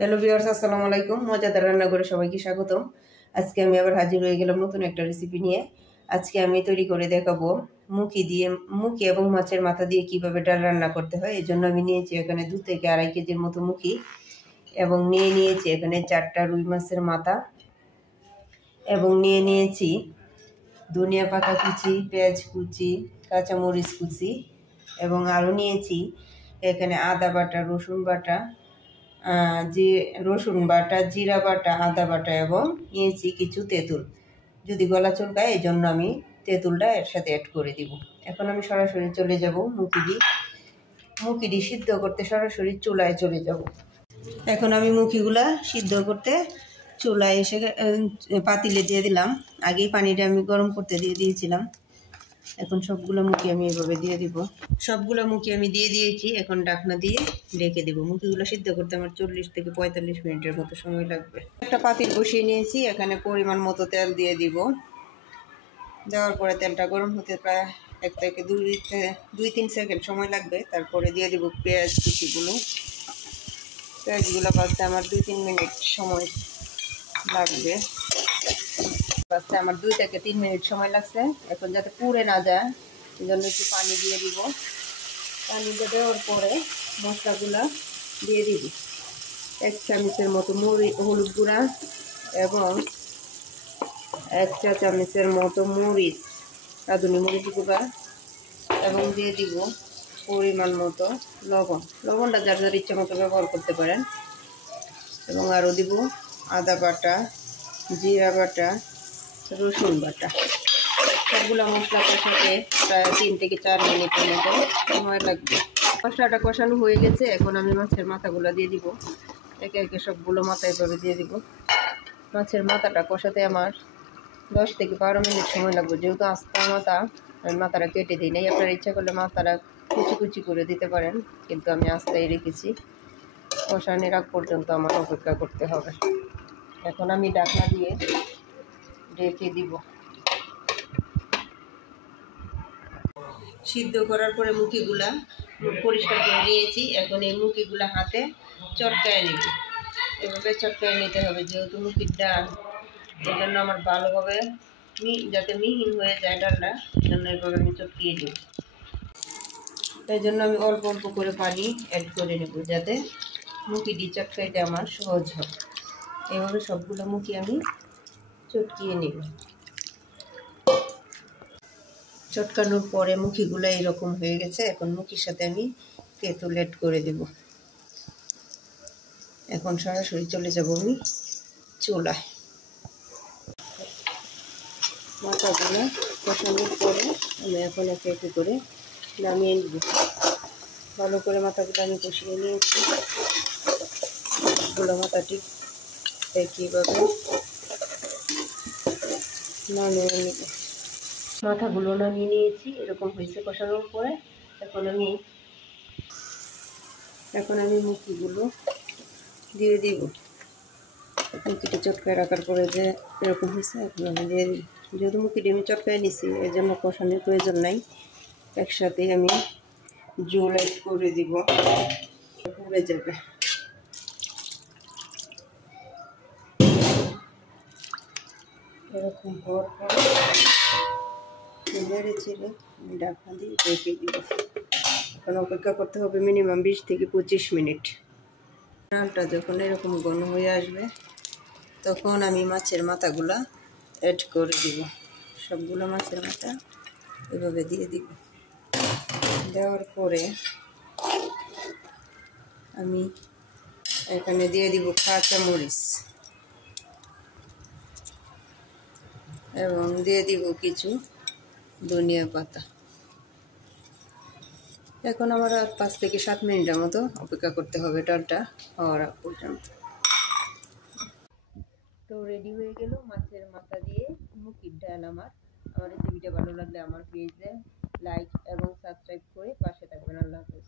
Hello viewers, আসসালামু আলাইকুম। মজাদার রান্না করে সবাইকে স্বাগতম। আজকে আমি আবার হাজির হয়ে গেলাম নতুন একটা রেসিপি নিয়ে। আজকে আমি তৈরি করে দেখাবো মুখি এবং মাছের মাথা দিয়ে কিভাবে ডাল রান্না করতে হয়। এই জন্য আমি নিয়েছি এখানে 2 থেকে 2.5 কেজির মতো মুখি এবং নিয়েছি এখানে 4টা রুই মাছের মাথা এবং নিয়েছি ধনিয়া পাতা কুচি, পেঁয়াজ কুচি, কাঁচামরিচ কুচি এবং আরও নিয়েছি এখানে আদা বাটা, রসুন বাটা, রসুন বাটা, জিরা বাটা, আদা বাটা এবং নিয়েছি কিছু তেঁতুল। যদি গলা চুলকায় এই জন্য আমি তেঁতুলটা এর সাথে অ্যাড করে দিব। এখন আমি সরাসরি চলে যাব মুখিটি সিদ্ধ করতে, সরাসরি চুলায় চলে যাব। এখন আমি মুখিগুলা সিদ্ধ করতে চুলায় এসে পাতিলে দিয়ে দিলাম। আগেই পানিটা আমি গরম করতে দিয়ে দিয়েছিলাম। এখন সবগুলো মুখি আমি এভাবে দিয়ে দিব। সবগুলো মুখি আমি দিয়ে দিয়েছি। এখন ঢাকনা দিয়ে ঢেকে দেবো। মুখিগুলো সিদ্ধ করতে আমার 40 থেকে 45 মিনিটের মতো সময় লাগবে। একটা পাতিল বসিয়ে নিয়েছি। এখানে পরিমাণ মতো তেল দিয়ে দিব। দেওয়ার পরে তেলটা গরম হতে প্রায় 1 থেকে 2-3 সেকেন্ড সময় লাগবে। তারপরে দিয়ে দিব পেঁয়াজ কুচিগুলো। পেঁয়াজগুলো ভাজতে আমার 2-3 মিনিট সময় লাগবে। ভাজতে আমার 2 থেকে 3 মিনিট সময় লাগছে। এখন যাতে পুড়ে না যায় এই জন্য একটু পানি দিয়ে দিব। পানিটা দেওয়ার পরে মশলাগুলা দিয়ে দিব। 1 চামচের মতো হলুদ গুঁড়া এবং 1 চা চামচের মতো রাঁধুনি মরিচ গুঁড়া এবং দিয়ে দিব পরিমাণ মতো লবণটা যার যার ইচ্ছা মতো ব্যবহার করতে পারেন। এবং আরও দিব আদা বাটা, জিরা বাটা, রসুন বাটা। সবগুলো মশলা কষাতে প্রায় 3 থেকে 4 মিনিটের মতো সময় লাগবে। মশলাটা কষানো হয়ে গেছে। এখন আমি মাছের মাথাগুলো দিয়ে দিব। একে একে সবগুলো মাথা এভাবে দিয়ে দিব। মাছের মাথাটা কষাতে আমার 10 থেকে 12 মিনিট সময় লাগবে। যেহেতু আস্তা মাথা, আমি মাথাটা কেটে দিই নাই। আপনার ইচ্ছা করলে মাথাটা কুচি কুচি করে দিতে পারেন, কিন্তু আমি আস্তাই রেখেছি। কষানোর আগ পর্যন্ত আমার অপেক্ষা করতে হবে। এখন আমি ঢাকনা দিয়ে ঢেকে দিব। সিদ্ধ করার পরে মুখিগুলা পরিষ্কার করে নিয়েছি। এখন এই মুখিগুলা হাতে চটকায় নিব। এভাবে চটকায় নিতে হবে, যেহেতু মুখির ডাল, এই জন্য আমার ভালোভাবে যাতে মিহিন হয়ে যায় ডালটা, এই জন্য এভাবে আমি চটকিয়ে নিব। এই জন্য আমি অল্প অল্প করে পানি অ্যাড করে নেব, যাতে মুখিটি চটকাইতে আমার সহজ হয়। এভাবে সবগুলো মুখি আমি চটকিয়ে নেব। চটকানোর পরে মুখিগুলো এরকম হয়ে গেছে। এখন মুখির সাথে আমি তেঁতুল অ্যাড করে দেব। এখন সরাসরি চলে যাব আমি চুলায়। মাথাগুলো কষানোর পরে আমি এখন একে একে করে নামিয়ে নেব। ভালো করে মাথাগুলো আমি কষিয়ে নিয়েছি। সবগুলো মাথা ঠিক একইভাবে নামিয়ে নেব। মাথাগুলো নামিয়ে নিয়েছি। এরকম হয়েছে কষানোর পরে। এখন আমি মুখিগুলো দিয়ে দিব। মুখিটা চটকায় রাখার পরে যে এরকম হয়েছে, এখন আমি দিয়ে দিই। যেহেতু মুখিটি আমি চটকায় নিছি, এই জন্য কষানোর প্রয়োজন নাই। একসাথে আমি জল অ্যাড করে দিব, পুড়ে যাবে। এরকম হওয়ার পরে নেড়ে চেড়ে আমি ঢাকনা দিয়ে ঢেকে দিব। এখন অপেক্ষা করতে হবে মিনিমাম 20 থেকে 25 মিনিট। ডালটা যখন এরকম ঘন হয়ে আসবে, তখন আমি মাছের মাথাগুলা অ্যাড করে দিব। সবগুলো মাছের মাথা এভাবে দিয়ে দিব। দেওয়ার পরে আমি এখানে দিয়ে দিব কাঁচামরিচ এবং দিয়ে দিব কিছু ধনিয়া পাতা। এখন আমার 5 থেকে 7 মিনিটের মতো অপেক্ষা করতে হবে ডালটা হওয়ার পর্যন্ত। তো রেডি হয়ে গেল মাছের মাথা দিয়ে মুখির ডাল। আমার রেসিপিটা ভালো লাগলে আমার পেজে লাইক এবং সাবস্ক্রাইব করে পাশে থাকবেন। আল্লাহ হাফেজ।